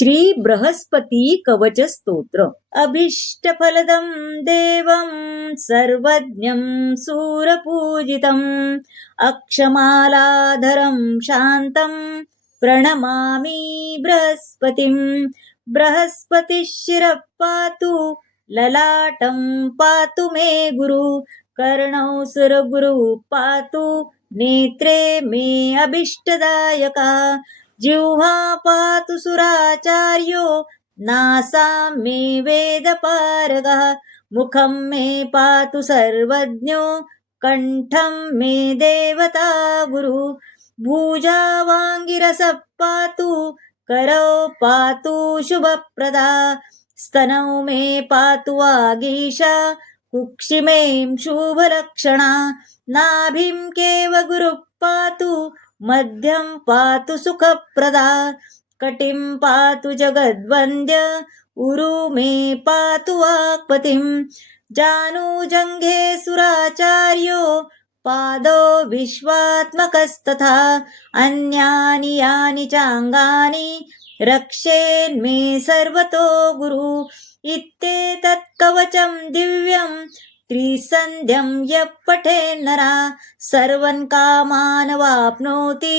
श्री बृहस्पती कवच स्तोत्र अभीष्टफलदं देवं सर्वज्ञं सूरपूजितम् अक्षमालाधरं शान्तं प्रणमामि बृहस्पतिं बृहस्पतिः शिरः पातु ललाटं पातु मे गुरु कर्णौ सुरगुरु पातु नेत्रे मे अभीष्टदायका जिह्वा पातु सुराचार्यो नासां मे वेदपारगः मुखं मे पातु सर्वज्ञो कंठं मे देवता गुरु भुजावाङ्गिरसः पातु करौ पातु शुभप्रदा स्तनौ मे पातु वागीशा कुक्षिमें शुभलक्षणा नाभिं केव गुरुः पातु मध्यं पातु सुखप्रदा कटिं पातु जगद्वन्द्य उरु मे पातु वाक्पतिं जानुजङ्घे सुराचार्यो पादो विश्वात्मकस्तथा अन्यानि यानि चाङ्गानि रक्षेन्मे सर्वतो गुरु इत्येतत् कवचं दिव्यं त्रिसन्ध्यं यः पठेन्नरा सर्वन् कामान् वाप्नोति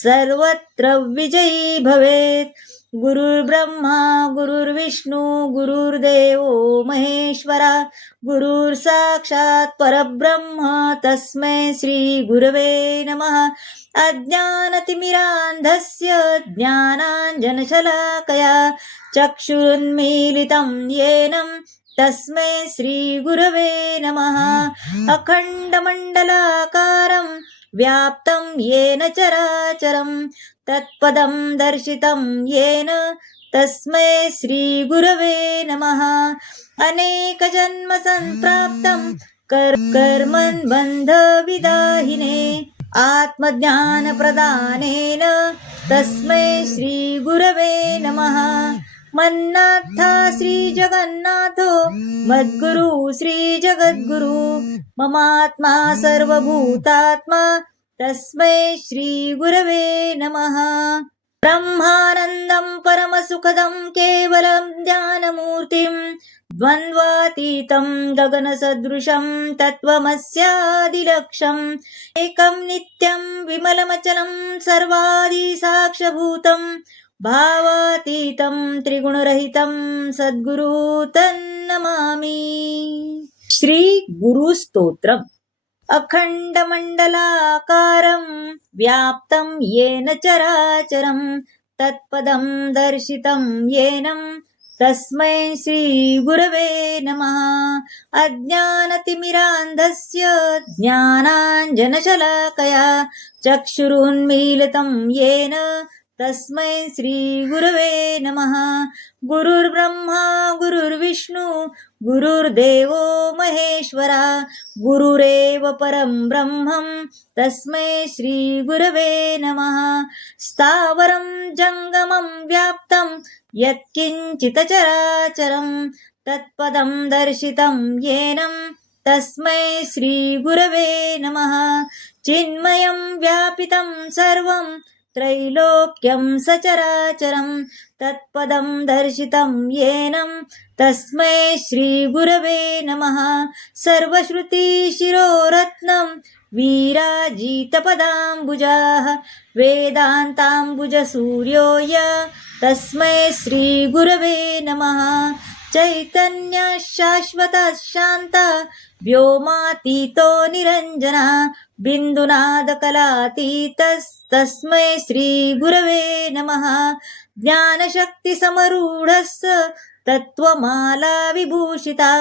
सर्वत्र विजयी भवेत् गुरुर्ब्रह्मा गुरुर्विष्णु गुरुर्देवो महेश्वरा गुरुर्साक्षात् परब्रह्म तस्मै श्री गुरवे नमः अज्ञानतिमिरान्धस्य ज्ञानाञ्जनशलाकया चक्षुरुन्मीलितं येन तस्मै श्री गुरवे नमः अखण्डमण्डलाकारं व्याप्तं येन चराचरं तत्पदं दर्शितं येन तस्मै श्री गुरवे नमः अनेकजन्म सम्प्राप्तं कर्मन्बन्धविदाहिने आत्मज्ञानप्रदानेन तस्मै श्री गुरवे नमः मन्नाथा श्री जगन्नाथो मद्गुरु श्री जगद्गुरु ममात्मा सर्वभूतात्मा तस्मै श्री गुरवे नमः ब्रह्मानन्दं परमसुखदं केवलं ज्ञानमूर्तिं द्वन्द्वातीतं गगनसदृशं तत्त्वमस्यादिलक्ष्यम् एकं नित्यं विमलमचलं सर्वादिसाक्षभूतं भावातीतं त्रिगुणरहितं सद्गुरु तन्नमामि श्री गुरु स्तोत्रम् अखण्डमण्डलाकारं व्याप्तं येन चराचरं तत्पदं दर्शितं येन तस्मै श्री गुरवे नमः अज्ञानतिमिरान्धस्य ज्ञानाञ्जनशलाकया चक्षुरुन्मीलितं येन तस्मै श्री गुरवे नमः गुरुर्ब्रह्मा गुरुर्विष्णु गुरुर्देवो महेश्वरा गुरुरेव परं ब्रह्मं तस्मै श्री गुरवे नमः स्थावरं जङ्गमं व्याप्तं यत्किञ्चित् चराचरं तत्पदं दर्शितं येन तस्मै श्री गुरवे नमः चिन्मयं व्यापितं सर्वं त्रैलोक्यं सचराचरं तत्पदं दर्शितं येन तस्मै श्री गुरवे नमः सर्वश्रुतिशिरोरत्नं वीराजितपदाम्बुजाः वेदान्ताम्बुजसूर्यो य तस्मै श्री गुरवे नमः चैतन्य शाश्वत शान्त व्योमातीतो निरञ्जना बिन्दुनादकलातीतस्तस्मै श्री गुरवे नमः ज्ञानशक्तिसमरूढस्य तत्त्वमाला विभूषिता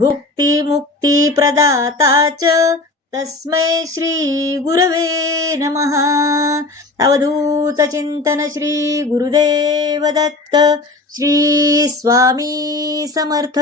भुक्तिमुक्तिप्रदाता च तस्मै श्री गुरवे नमः अवधूतचिन्तन श्री गुरुदेव दत्त श्री स्वामी समर्थ।